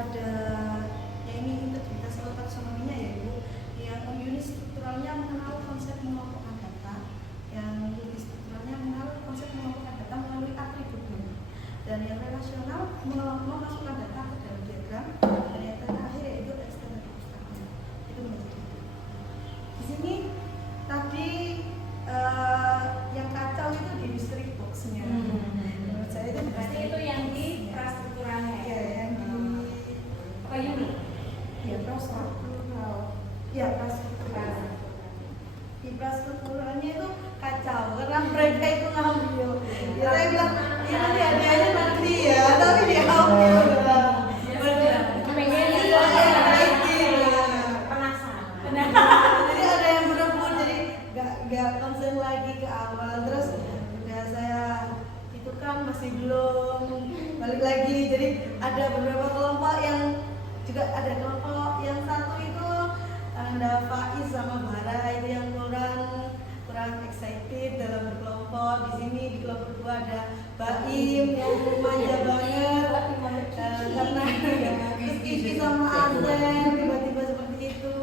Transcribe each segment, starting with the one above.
ada ya ini integritas atau taksonominya ya Ibu, yang unit strukturalnya mengenal konsep mengelompokkan data, yang multistrukturalnya mengenal konsep mengelompokkan data melalui atribut, dan yang relasional memasukkan data ke dalam diagram, dan yang terakhir yaitu external abstraction. Itu menjadi di sini tadi yang kacau itu di mystery box-nya. Menurut saya itu berarti itu yang di prastrukturalnya ya, yang di apa unit? Ya, prastruktural. Ya, prastruktural. Di prastrukturalnya itu kacau karena mereka itu ngambil. Ya, saya bilang ini nanti hadiahnya nanti ya, tapi diambil. Jadi ada yang berebut, jadi nggak konsen lagi ke awal. Terus udah saya itu kan masih belum balik lagi. Jadi ada beberapa kelompok yang juga ada kelompok yang satu itu ada Faiz sama Bara itu yang kurang excited dalam berkelompok. Di sini di kelompok kedua ada Baim yang manja banget karena Kiki sama Anten tiba-tiba seperti itu.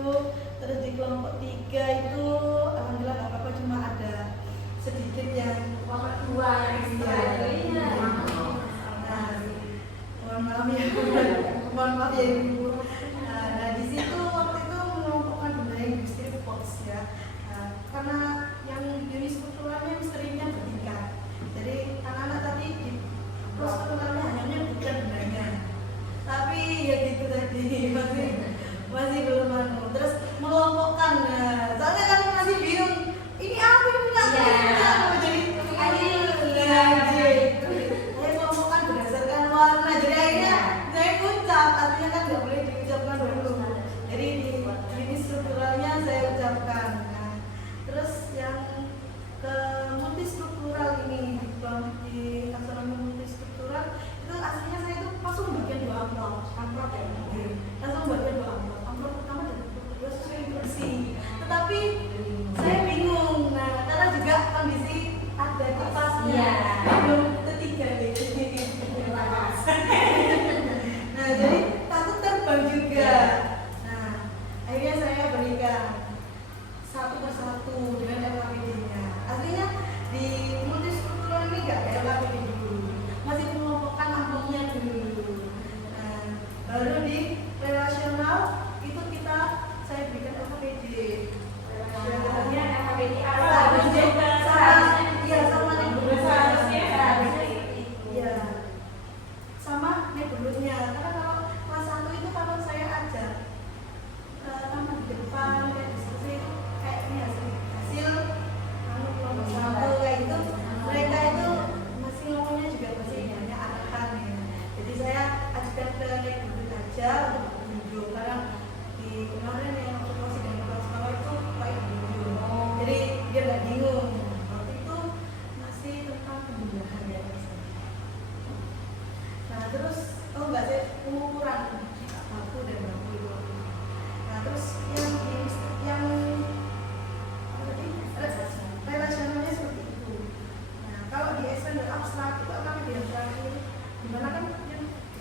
Terus di kelompok 3 itu alhamdulillah nggak apa-apa, cuma ada sedikit yang kelompok 2 sebagainya. Mohon maaf ya Ibu. Nah di situ waktu itu mengelompokkan benda yang mystery box ya. Karena yang unit strukturalnya misterinya bertingkat. Jadi anak-anak tadi di strukturalnya hanya menyebutkan bendanya. Tapi ya gitu tadi masih belum anu. Terus mengelompokkan, soalnya kan masih bingung. Ini apa ini nggak? Jadi saya kelompokkan berdasarkan warna. Jadi akhirnya saya ucap, artinya kan nggak boleh diucapkan dulu. Jadi di ini strukturalnya saya ucapkan. Nah, terus yang ke multistruktural ini di taksonomi multistruktural itu aslinya saya itu langsung bagian 2 amplop ya. Langsung bagian 2 amplop. Amplop pertama dan amplop kedua sesuai instruksi. Tetapi saya bingung. Nah, karena juga kondisi ada kipasnya. Belum ketiga gitu. Nah, jadi takut terbang juga. Nah, akhirnya saya berikan satu persatu dengan LKPD-nya. Aslinya di multistruktural ini nggak ada LKPD dulu, masih mengelompokkan amplopnya dulu. Nah, baru di relasional itu saya berikan LKPD. Relasionalnya LKPD sama nebulutnya. Karena kalau kelas 1 itu kalau saya ajar taman di depan kayak diskusi itu kayak ini hasil kelompok 1 kayak itu, mereka itu masih ngomongnya juga masih hanya arahan ya. Jadi saya ajukan ke nebulut aja untuk menunjuk, karena di kemarin yang observasi dan kelas bawah itu kayak menunjuk. Jadi dia nggak bingung. Waktu itu masih tentang pembunuhan ya. Nah terus enggak sih pengukuran baku dan baku itu. Nah terus yang apa tadi relasionalnya seperti itu. Nah kalau di external abstrak itu akan di terakhir, dimana kan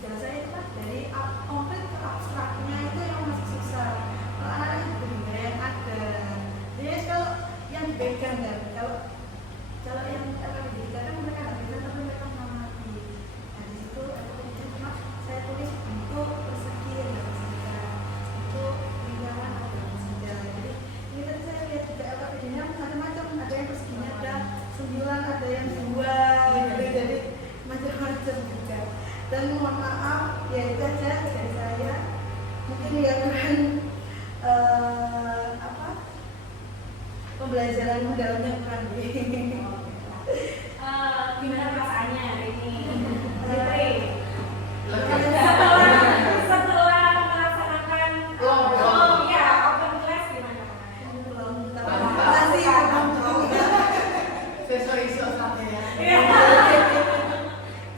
yang saya itu kan dari konkret ke abstraknya itu yang masih susah. Kalau anak-anak itu berbeda yang ada. Jadi kalau yang dipegang kan, kalau yang LKPD kan mereka nggak bisa, tapi mereka mengamati. Nah di situ cuma saya tulis bentuk persegi dan persegi, bentuk lingkaran atau persegi. Jadi ini tadi saya lihat juga LKPD-nya macam-macam, ada yang perseginya ada 9, ada yang 2 gitu. Jadi macam-macam juga. Dan mohon maaf ya itu aja dari saya. Mungkin ya kurang pembelajaran modalnya kurang gimana perasaannya hari ini? Setelah melaksanakan open class gimana? Masih sesuai suasananya ya.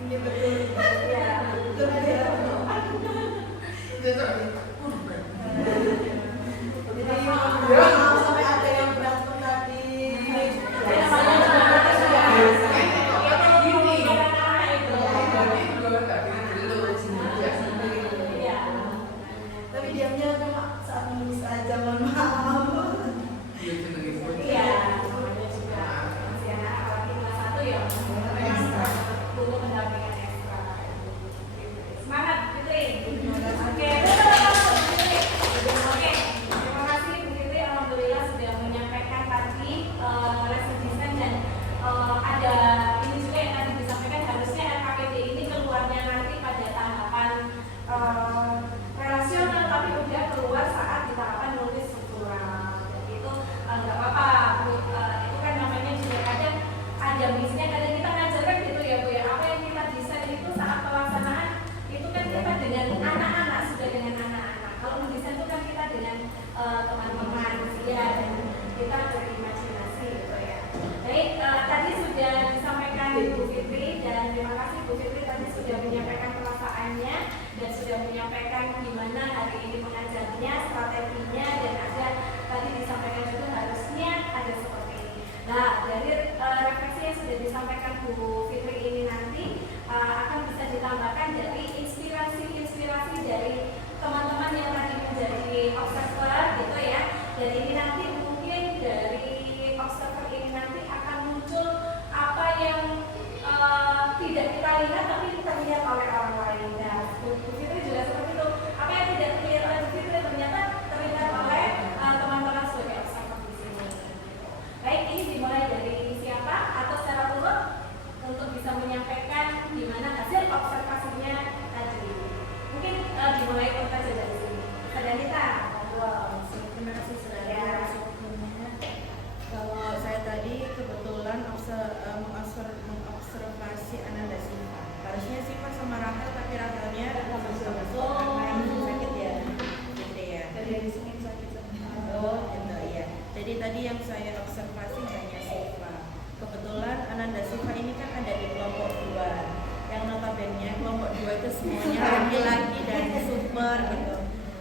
Ini betul. Ya. Betul ya. Jadi maaf sampai ada yang berantem tadi. menyampaikan gimana hari ini mengajarnya, strateginya, dan ada tadi disampaikan juga harusnya ada seperti ini. Nah, dari refleksi yang sudah disampaikan Bu Fitri ini nanti akan bisa ditambahkan dari inspirasi dari teman-teman yang tadi menjadi observer gitu ya. Dan ini nanti mungkin dari observer ini nanti akan muncul apa yang tidak kita lihat tapi terlihat oleh orang lain. Nah, Bu Fitri juga seperti itu. Apa yang tidak terlihat oleh Bu Fitri ternyata terlihat oleh teman-teman sebagai observer di sini. Baik, ini dimulai dari siapa atau secara urut untuk bisa menyampaikan gimana hasil observasinya tadi. Mungkin dimulai urut saja dari sini. Sadanita, Terima kasih saudara. Kalau saya tadi kebetulan mengobservasi Ananda Siva. Harusnya Siva sama Rahel, tapi Rahelnya karena ini sakit ya. Gitu ya. dari sini sakit. Oh, gitu ya. Jadi tadi yang saya observasi hanya Siva. Kebetulan Ananda Siva ini kan ada di kelompok 2. Yang notabene kelompok 2 itu semuanya laki-laki dan super gitu.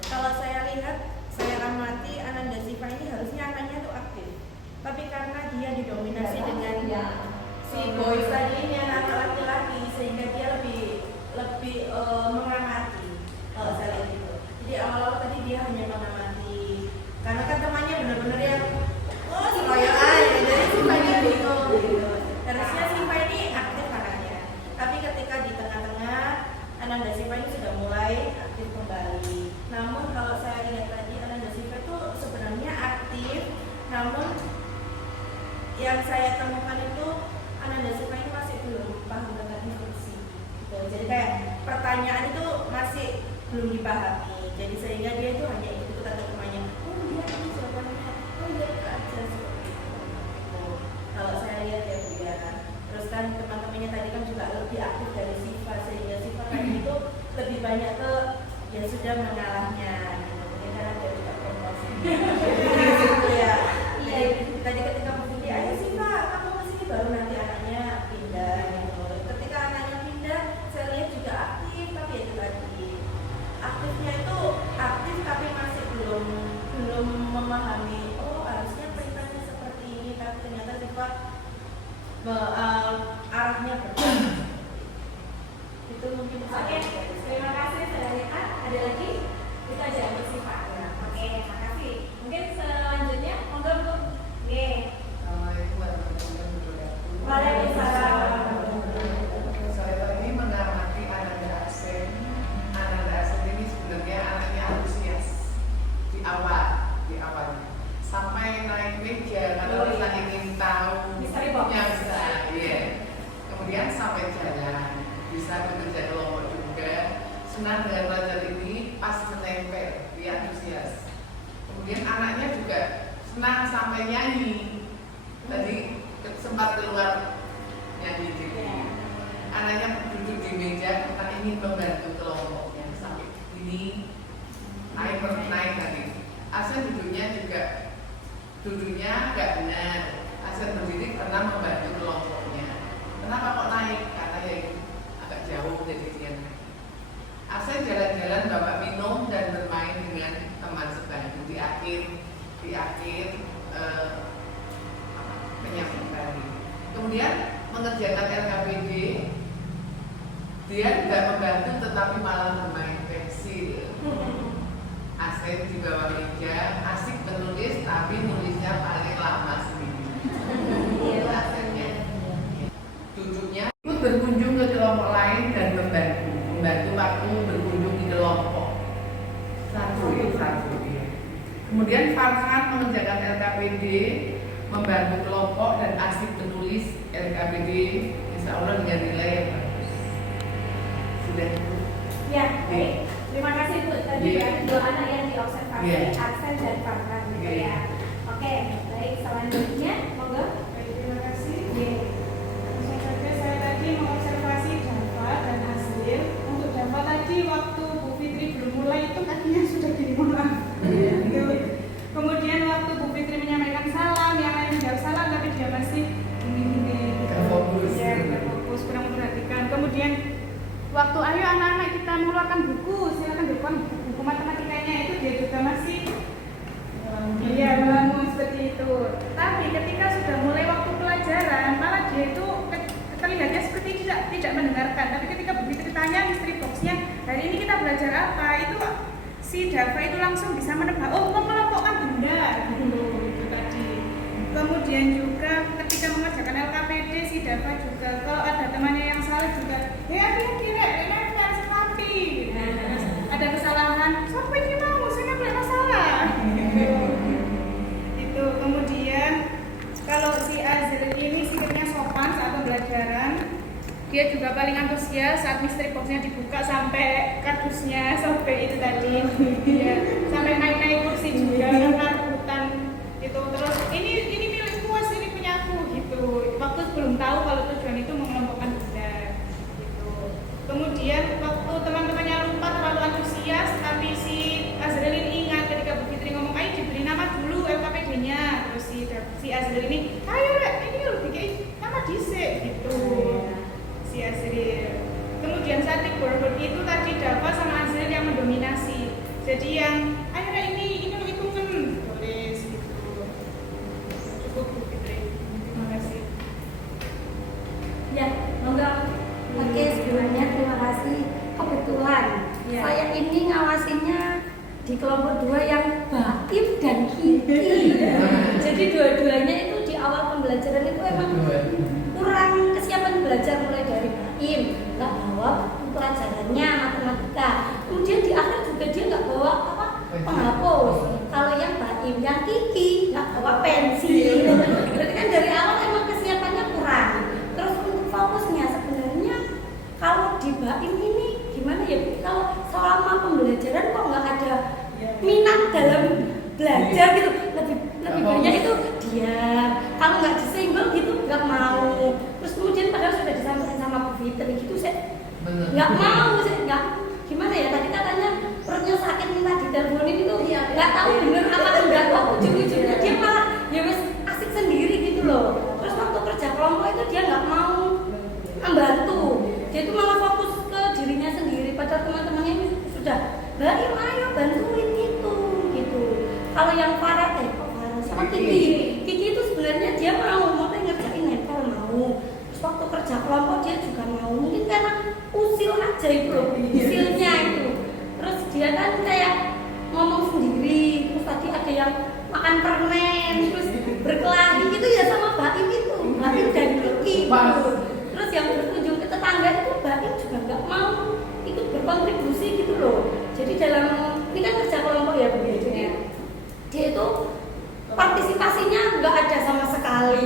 Kalau saya lihat, saya amati Ananda Siva ini harusnya anaknya tuh aktif. Tapi karena dia didominasi dengan si boys tadi ini anak laki-laki, sehingga dia lebih mengamati. Kalau saya lihat gitu. Jadi awal-awal tadi dia hanya mengamati. Karena kan temannya benar-benar yang seloyo aja. Jadi Siva ini bingung gitu. Harusnya Siva ini aktif anaknya. Tapi ketika di tengah-tengah Ananda Siva ini sudah mulai aktif kembali. Namun kalau saya lihat tadi Ananda Siva itu sebenarnya aktif, namun yang saya temukan itu Ananda Siva ini masih belum paham dengan instruksi. Gitu. Jadi kayak pertanyaan itu masih belum dipahami. Jadi sehingga dia itu hanya ikut-ikutan ke temannya. Oh dia ini jawabannya. Oh dia itu aja seperti itu. Gitu. Kalau saya lihat ya Bu ya. Terus kan teman-temannya tadi kan juga lebih aktif dari Siva, sehingga Siva kan itu lebih banyak ke ya sudah mengalahnya. Gitu. Mungkin karena dia juga promosi. Gitu ya. Jadi tadi ketika begini, ayo Siva, kamu kesini baru nanti anaknya pindah. Gitu. Ketika anaknya pindah, saya lihat juga aktif, tapi itu tadi aktifnya itu aktif tapi masih belum memahami. Oh harusnya perintahnya seperti ini, tapi ternyata Siva arahnya berbeda. Itu mungkin bisa. Oke, terima kasih Sadanita. Ada lagi? Itu aja untuk Siva. Oke, makasih. Mungkin selanjutnya monggo Bu. Oke. Assalamualaikum warahmatullahi wabarakatuh. Waalaikumsalam. Saya tadi mengamati Ananda Asem. Ananda Asem ini sebenarnya anaknya antusias di awalnya sampai naik meja kalau kita ingin tahu Misteri box. yang bisa, iya. Kemudian sampai jalan, bisa bekerja kelompok juga. Senang dengan belajar ini, pas menempel, dia antusias. Kemudian anaknya juga senang sampai nyanyi. Tadi sempat keluar nyanyi juga. Anaknya duduk di meja karena ingin membantu kelompoknya sampai ini naik tadi. Asen duduknya nggak benar. Asen berdiri karena membantu kelompoknya. Kenapa kok naik? Karena ya agak jauh dari dia. Asen jalan-jalan bapak minum dan bermain dengan teman sebangku di akhir penyampaian. Kemudian mengerjakan LKPD, dia tidak membantu tetapi malah bermain pensil. Asen di bawah meja, asik menulis tapi nulisnya paling lama sendiri. Itu Asennya. Duduknya ikut berkunjung ke kelompok lain dan membantu waktu berkunjung di kelompok. Satu. Kemudian Farhan mengerjakan LKPD, membantu kelompok dan asik menulis LKPD, insya Allah dengan nilai yang bagus. Sudah itu. Ya, baik. Terima kasih Bu. Tadi ada dua anak yang diobservasi, Aksen dan Farhan gitu ya. Oke, baik. Selanjutnya, monggo. Baik, terima kasih. Langsung saja saya tadi mengobservasi Java dan Azril. Untuk Java tadi waktu Bu Fitri belum mulai itu kakinya sudah gini, mohon maaf. Kemudian waktu Bu Fitri menyampaikan salam, yang lain menjawab salam tapi dia masih ini Gak fokus. ya, tidak fokus, kurang memperhatikan. Kemudian waktu ayo anak-anak kita mengeluarkan buku, silakan depan itu si Dava itu langsung bisa menebak, oh mengelompokkan benda gitu, itu tadi. Kemudian juga ketika mengerjakan LKPD si Dava juga kalau ada temannya yang salah juga, hati-hati rek, lempar sepati. Terus ada kesalahan, sampai ini mau, saya nggak masalah. Itu kemudian kalau si Azril ini sikapnya sopan saat pembelajaran, dia juga paling antusias saat mystery boxnya dibuka sampai kardusnya sampai itu tadi ya, sampai naik kursi juga rebutan itu. Terus ini milikku, ini punyaku gitu, waktu belum tahu kalau tujuan itu mengelompokkan benda gitu. Kemudian waktu teman-temannya lupa terlalu antusias, tapi si Azril ini ingat ketika Bu Fitri ngomong ayo diberi nama dulu LKPD-nya, terus si Azril ini ayo rek ini lo bikin nama dhisik gitu si Azril. Kemudian saat di board itu tadi Dava sama Azril yang mendominasi, jadi yang ayo rek ini lo hitungan tulis gitu. Cukup Bu Fitri, terima kasih. Ya, monggo. Oke, sebelumnya terima kasih. Kebetulan Ya. saya ini ngawasinya di kelompok 2 yang Baim dan Kiki. Jadi dua-duanya itu di awal pembelajaran itu emang kurang kesiapan belajar, mulai dari Baim nggak bawa pelajarannya matematika. Kemudian di akhir juga dia nggak bawa penghapus. Kalau yang Baim, yang Kiki nggak bawa pensil. Berarti kan dari awal emang kesiapannya kurang. Terus untuk fokusnya sebenarnya kalau di Baim ini gimana ya Bu? Kalau selama pembelajaran kok nggak ada minat dalam belajar gitu, lebih banyak itu diam. Kalau nggak disenggol gitu nggak mau. Terus kemudian padahal sudah disampaikan sama Bu Fitri gitu, saya nggak mau, saya nggak gimana ya, tadi katanya perutnya sakit minta diteleponin itu nggak tahu bener apa enggak, kok ujung-ujungnya dia malah ya wes asik sendiri gitu loh. Terus waktu kerja kelompok itu dia nggak mau membantu, dia itu malah fokus ke dirinya sendiri, padahal teman-temannya ini sudah Baim ayo bantuin itu gitu. Kalau yang Farah sama Kiki itu sebenarnya dia mau ngerjain nempel mau. Terus waktu kerja kelompok dia juga mau, mungkin karena usil aja itu loh, usilnya itu. Terus dia kan kayak ngomong sendiri, terus tadi ada yang makan permen, terus berkelahi gitu ya sama Baim itu, Baim dan Kiki gitu. Terus yang berkunjung ke tetangga itu Baim juga nggak mau ikut berkontribusi gitu loh. Jadi dalam ini kan kerja kelompok ya Bu, jadi dia itu partisipasinya nggak ada sama sekali,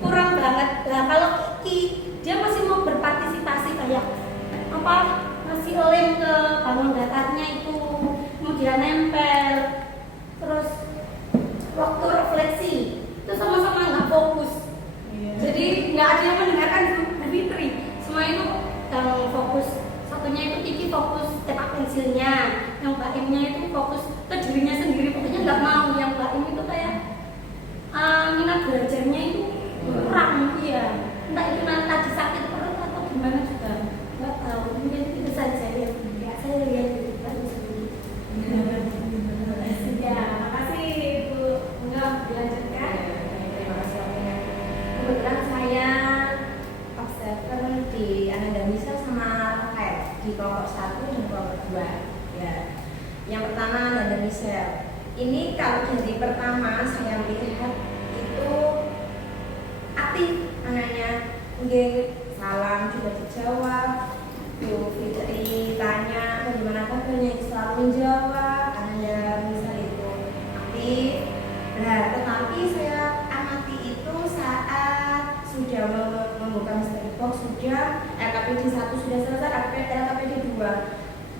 kurang banget. Nah kalau Kiki dia masih mau berpartisipasi kayak apa, ngasih lem ke bangun datarnya itu, kemudian nempel, terus waktu refleksi itu sama-sama nggak fokus. Jadi nggak ada yang mendengarkan Bu Fitri, semua itu yang fokus. Satunya itu Kiki fokus tepak pensilnya, yang Baimnya itu fokus ke dirinya sendiri, pokoknya nggak mau. Yang Baim itu kayak minat belajarnya itu kurang, iya. Entah itu tadi sakit perut atau gimana juga nggak tahu. Mungkin itu saja ya saya lihat di Baim sendiri. Ya, makasih Ibu. Enggak dilanjutkan. Terima kasih. Kebetulan saya observer di Ananda Misal sama Rafael di kelompok 1 dan kelompok 2 ya. Yang pertama Ananda Misal ini kalau dari pertama saya lihat itu aktif anaknya, salam juga dijawab, Bu Fitri tanya bagaimana kabarnya selalu menjawab. Ananda Misal itu aktif. Nah tetapi saya amati itu saat sudah membuka mystery box, sudah LKPD 1 sudah selesai, LKPD 2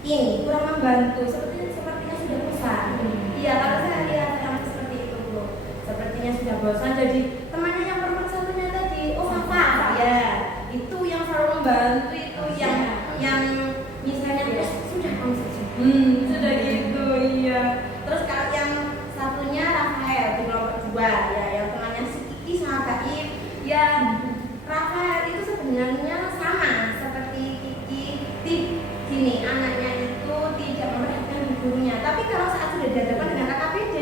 ini kurang membantu, sepertinya sudah bosan. Iya, kalau saya lihat seperti itu Bu, sepertinya sudah bosan. Jadi temannya yang perempuan satunya tadi, Fafa ya, itu yang selalu membantu, itu yang misalnya sudah kamu saja, sudah gitu, iya. Terus kalau yang satunya Rafael di kelompok 2 ya, yang temannya si Kiki sama Baim ya. Rafael itu sebenarnya sama seperti Kiki, gini anaknya itu tidak memperhatikan gurunya, tapi kalau saat sudah dihadapkan dengan KKPD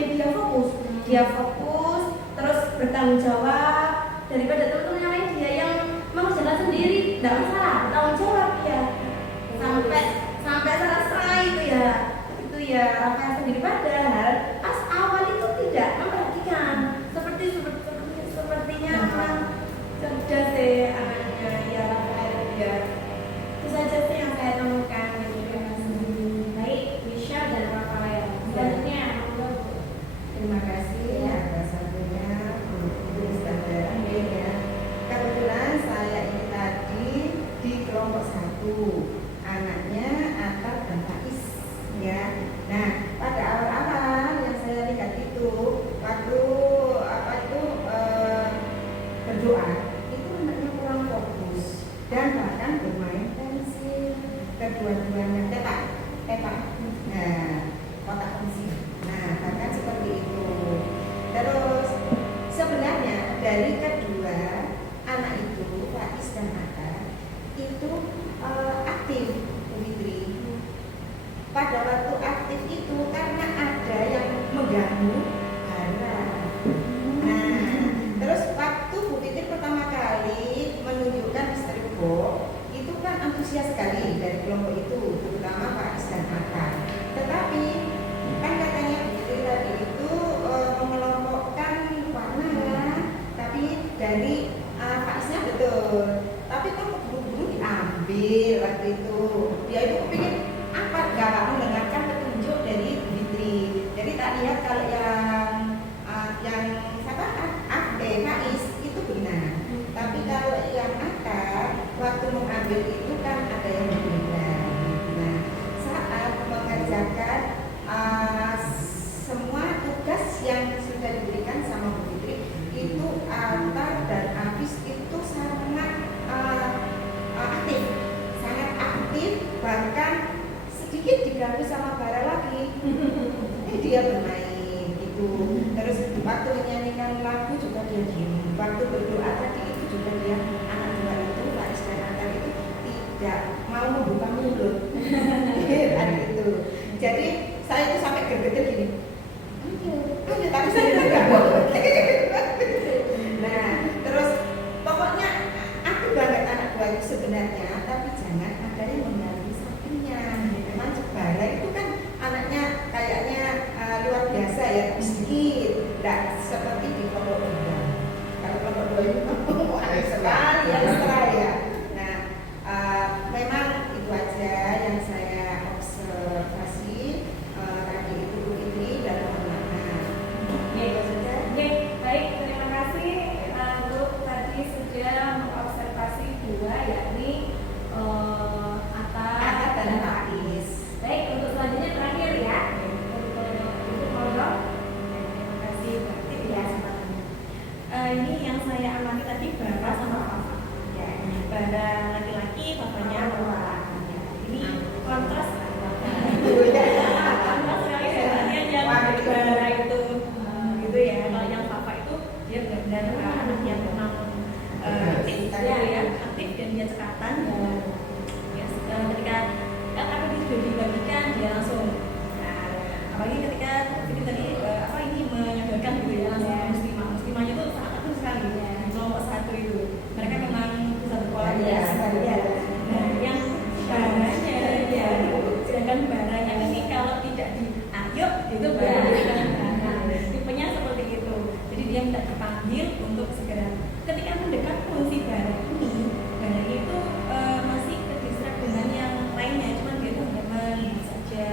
dia fokus, terus bertanggung jawab daripada teman-teman yang lain dia yang mengerjakan sendiri, tidak masalah, bertanggung jawab ya sampai selesai itu ya. dia Rafael sendiri, padahal pas awal itu tidak memperhatikan sepertinya memang cerdas deh anaknya ya Rafael ya. Itu saja sih yang saya temukan gitu. Baik, Misha dan Rafael. Selanjutnya, Terima kasih atas satunya untuk standar ya. Kebetulan saya ini tadi di kelompok 1, anaknya Atta dan Faiz ya. Nah, pada awal-awal yang saya lihat itu waktu berdoa itu anaknya kurang fokus dan bahkan bermain pensil, kedua-duanya tepak. Nah, kotak pensil. Nah, bahkan seperti itu. Terus sebenarnya dari kedua anak itu, Faiz dan Atta, itu aktif, Bu Fitri. Pada waktu aktif itu karena ada yang mengganggu Hara. Nah, terus waktu Bu Fitri pertama kali menunjukkan misteri box, itu kan antusias sekali dari kelompok itu, terutama Faiz dan Atta. Tetapi kan katanya Bu Fitri tadi itu mengelompokkan warna, tapi dari Faiznya betul. Tapi kan buru-buru diambil waktu itu. Dia itu kepingin apa? Gak mendengarkan petunjuk dari Bu Fitri. Jadi tak lihat kalau yang Faiz itu benar. Tapi kalau yang Atta waktu mengambil itu kan ada yang berbeda. Nah, saat mengerjakan semua tugas yang sudah diberikan sama Bu Fitri itu Atta dan Hafiz itu sangat aktif, bahkan sedikit diganggu sama Bara lagi. Dia bermain gitu. Terus waktu menyanyikan lagu juga dia diam. Waktu berdoa tadi itu juga dia, anak dua itu Faiz dan Atta itu tidak mau membuka mulut. Ada itu. Jadi saya itu sampai gergeter gini. Tapi saya tidak boleh. Nah, terus pokoknya aku banget anak dua itu sebenarnya, tapi jangan ada yang mengganggu sapinya. Memang Bara itu kan anaknya kayaknya luar biasa ya, sedikit, tidak seperti di kelompok 2. Kalau kelompok 2 itu ada sekali ya, ekstra ya. Nah, memang itu aja yang saya observasi tadi itu Bu Fitri dan teman-teman. baik, terima kasih untuk tadi sudah mengobservasi dua, yakni Atta dan Faiz. Baik, untuk selanjutnya terakhir ya, untuk Modok. Terima kasih Mbak ya semuanya. Ini yang saya amati tadi Bara sama Fafa. Ya, Bara laki-laki, Fafanya perempuan. Ini kontras. Kontras sekali sebenarnya yang Bara itu gitu ya. Kalau yang Fafa itu dia benar-benar anak yang memang aktif ya, aktif dan dia cekatan. Ya, ketika apa sudah dibagikan dia langsung. Nah, apalagi ketika kita tadi ini menyadarkan gitu ya, langsung muslimahnya itu sangat aktif sekali ya. Kelompok 1 itu mereka memang bisa berkolaborasi ya. Nah, yang baranya ya, sedangkan baranya ini kalau tidak diayo itu baranya. Tipenya seperti itu. Jadi dia tidak terpanggil untuk segera. Ketika mendekat pun si bara itu masih kedistrak dengan yang lainnya, cuma dia itu teman saja.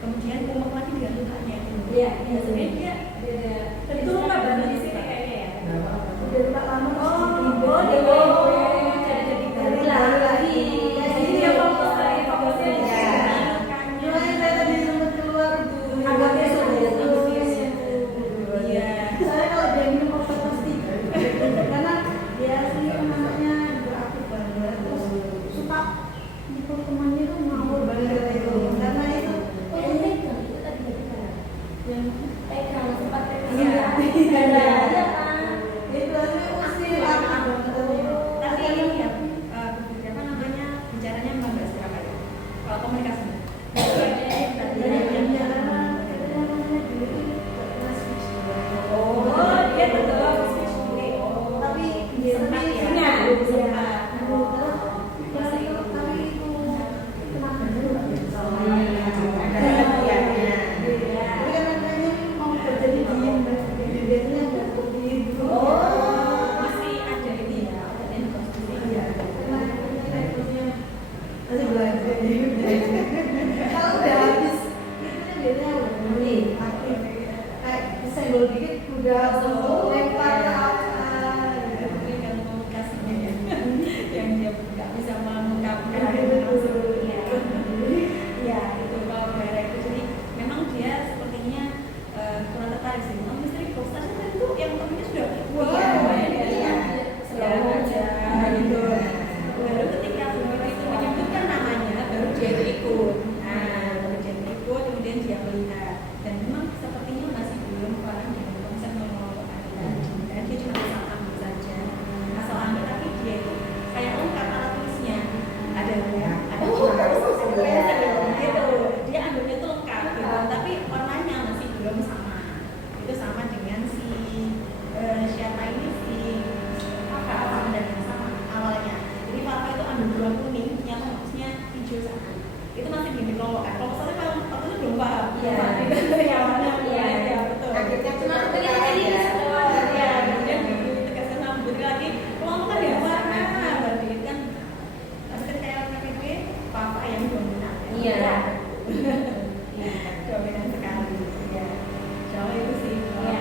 Kemudian umak lagi dengan lukanya itu. Iya, sebenarnya dia itu luka banget di sini kayaknya ya. Udah lupa lama. Jadi lagi. Jadi dia fokusnya Mulai dari keluar Bu. Agaknya sudah Iya. Soalnya kalau dia minum obat pasti karena dia sih anaknya juga aktif banget, terus suka nyebut temannya tuh ngawur banget itu karena itu itu tadi yang pegang sempat pegang Tidak langsung lempar ke ya. atas. Mungkin kalau komunikasinya ya, yang dia nggak bisa mengungkapkan langsung ya. Ya itu kalau daerah itu jadi memang dia sepertinya kurang tertarik sih. Oh, misteri box ternyata itu yang temennya sudah Iya. sudah aja gitu. Baru ketika begitu itu menyebutkan namanya, baru dia itu ikut. Nah, baru dia itu ikut, kemudian dia melihat. Dan memang sepertinya masih belum paham dengan konsep mengelompokkan tadi. Dan dia cuma asal ambil saja, asal ambil tapi dia itu kayak lengkap alat tulisnya. Ada ya, ada gitu. Dia ambilnya itu lengkap, gitu. Tapi warnanya masih belum sama. Itu sama dengan si siapa ini si kakak dan yang sama awalnya. Jadi papa itu ambil dua kuning, ternyata maksudnya hijau sana. Itu masih belum dikelompokkan. Kalau misalnya kalau waktu itu belum paham. Iya. Itu yang mana? Iya, betul. Akhirnya Cuma cuma kemudian aja. tadi ya, kemudian ditegaskan sama Bu lagi, kelompokkan ya warna. Berarti kan tapi ketika LKPP, papa yang dominan. Iya. Dominan sekali. Ya. Soal itu sih. Iya.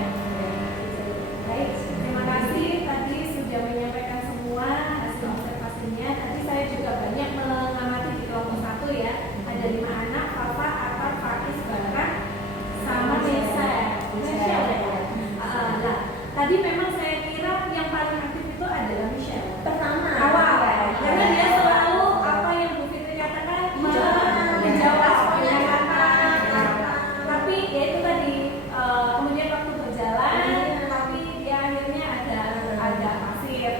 Baik, terima kasih tadi sudah menyampaikan semua hasil observasinya. Tadi saya juga banyak mengamati di kelompok 1 ya. Ada 5 anak, Papa, Akar, Fakis, Barak, sama Nesa. Michelle ya. Nah, tadi memang saya kira yang paling aktif itu adalah Michelle. Pertama. Awal, karena dia selalu apa yang Bu Fitri katakan menjawab pernyataan. Tapi ya itu tadi kemudian waktu berjalan, tapi dia akhirnya ada pasir.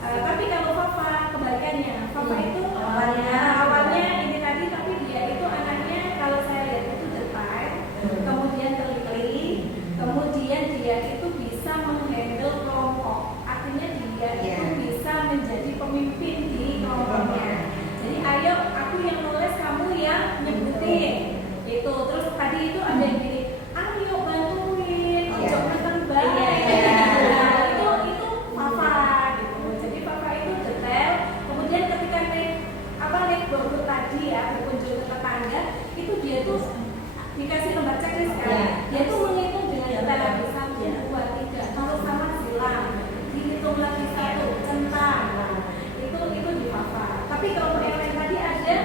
Tapi kalau Papa kebalikannya, Papa itu awalnya ini tadi, tapi dia itu anaknya kalau saya lihat itu detail, kemudian teliti, kemudian dia itu bisa menghandle kelompok. Artinya dia itu bisa menjadi pemimpin di kelompoknya. Jadi ayo aku yang nulis, kamu yang nyebutin. Itu terus tadi itu ada yang gini, ayo bantuin, ojo nonton baik. Nah, itu Papa gitu. Jadi Papa itu detail. Kemudian ketika naik bogut tadi ya berkunjung ke tetangga, itu dia tuh dikasih lembar checklist kan. Dia tuh menghitung dengan detail lagi 1, 2, 3. Kalau sama silang, dihitung lagi 1 centang. Nah, itu di Papa. Tapi kalau yang lain tadi ada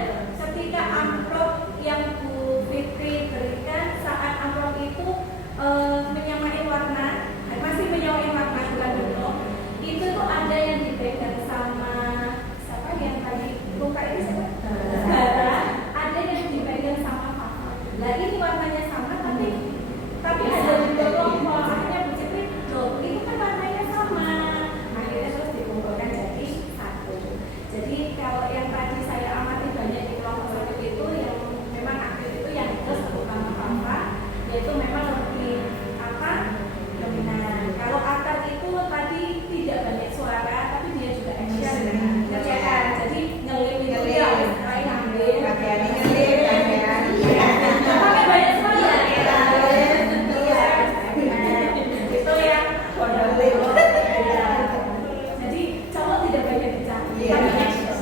ketika amplop yang Bu Fitri berikan saat amplop itu menyamai warna, masih menyamai warna bukan bentuk. Itu tuh ada yang dipegang sama siapa yang tadi buka ini siapa? Bara. Ada yang dipegang sama Papa. Nah ini warnanya sama tapi ada di kelompok. Akhirnya Bu Fitri, loh itu kan warnanya sama. Akhirnya terus dikumpulkan jadi 1. Jadi kalau yang tadi saya amati banyak di kelompok 1 itu yang memang aktif itu yang terus terutama Papa, yaitu memang lebih dominan. Kalau akar itu tadi tidak banyak suara, tapi dia juga action kerjakan. Jadi ngelim itu dia lain ambil. Bagiannya ngelim, bagiannya. Tapi banyak suara. Iya. Itu yang bodoh. Jadi cowok tidak banyak bicara. Iya. Tapi action.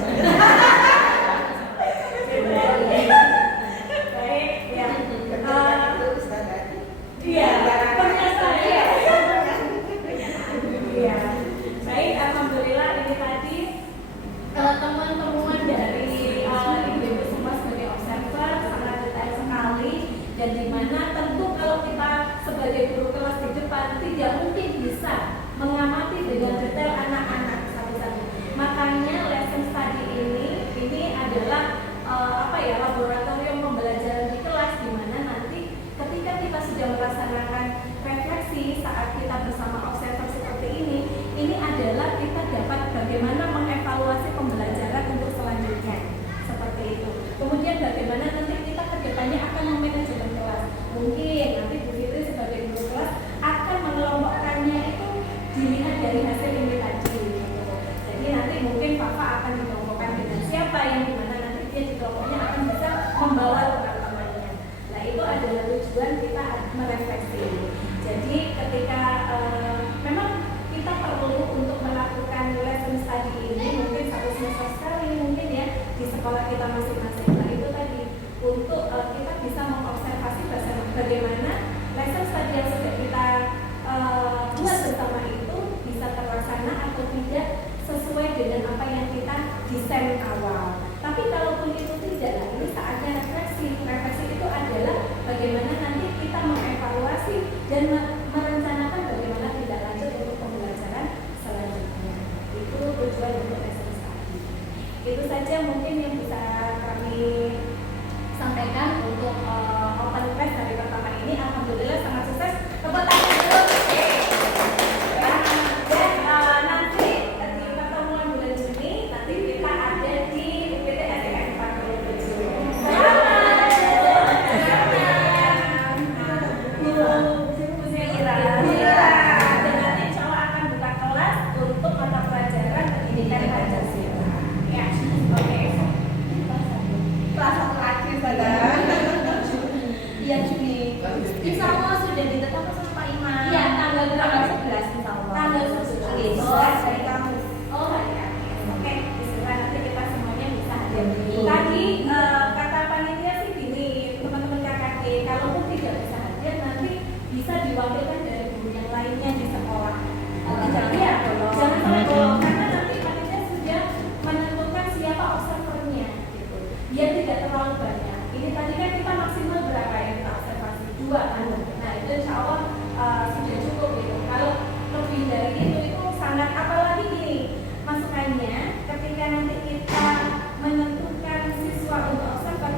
Baik, ya. Iya, ternyata ya. Iya. Baik, alhamdulillah ini tadi teman-teman dari ibu-ibu semua sebagai observer sangat detail sekali, dan dimana tentu kalau kita sebagai guru kelas di depan tidak mungkin bisa mengamati dengan detail anak-anak satu-satu. Makanya lesson study ini adalah laboratorium pembelajaran di kelas, di mana nanti ketika kita sudah melaksanakan refleksi saat kita bersama observer seperti ini adalah kita dapat bagaimana mengevaluasi pembelajaran untuk selanjutnya seperti itu. Kemudian bagaimana nanti kita kedepannya akan memanajemen kelas. Mungkin nanti Bu Fitri sebagai guru kelas akan mengelompokkannya itu dilihat dari hasil ini tadi. Gitu. Jadi nanti mungkin Papa akan dikelompokkan dengan siapa yang dimana nanti dia di kelompoknya akan bisa membawa teman-temannya. Nah itu adalah tujuan kita merefleksi. Jadi ketika memang kita perlu untuk melakukan lesson study ini mungkin 1 semester sekali mungkin ya di sekolah kita masing-masing. Nah itu tadi untuk kita bisa mengobservasi bagaimana lesson study yang sudah kita diwakilkan dari guru yang lainnya di sekolah. Jangan Iya, bolong. jangan sampai bolong karena nanti panitia sudah menentukan siapa observernya gitu. Biar tidak terlalu banyak. Ini tadi kan kita maksimal berapa yang kita observasi? 2 kan. Nah, itu insya Allah sudah cukup gitu. Kalau lebih dari itu sangat, apalagi gini masukannya ketika nanti kita menentukan siswa untuk observer,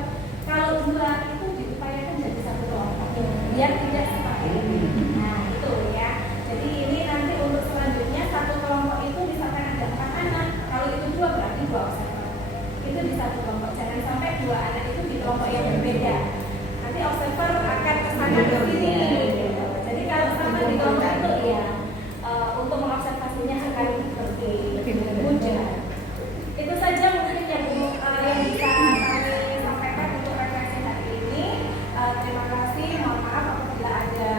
kalau 2 itu diupayakan jadi 1 kelompok biar tidak seperti ini. Nah itu ya, jadi ini nanti untuk selanjutnya 1 kelompok itu misalkan ada 4 anak, kalau itu 2 berarti 2 observer itu di 1 kelompok, jangan sampai 2 anak itu di kelompok yang berbeda, nanti observer akan kesana ke sini gitu. Jadi kalau sama di kelompok itu ya untuk mengobservasinya akan lebih mudah. Itu saja mungkin yang bisa kami sampaikan untuk referensi hari ini. Terima kasih, mohon maaf apabila ada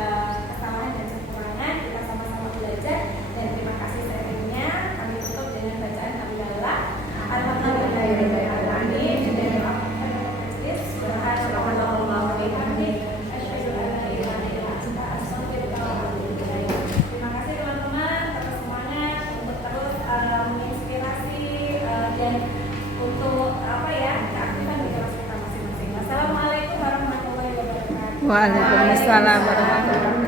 kesalahan dan kekurangan. Kita sama-sama belajar dan terima kasih sharingnya. Kami tutup dengan bacaan hamdalah. Alhamdulillahirabbil alamin. Terima kasih teman-teman, tetap semangat untuk terus menginspirasi dan untuk apa ya keaktifan di kelas kita masing-masing. Wassalamualaikum warahmatullahi wabarakatuh. Waalaikumsalam warahmatullahi wabarakatuh.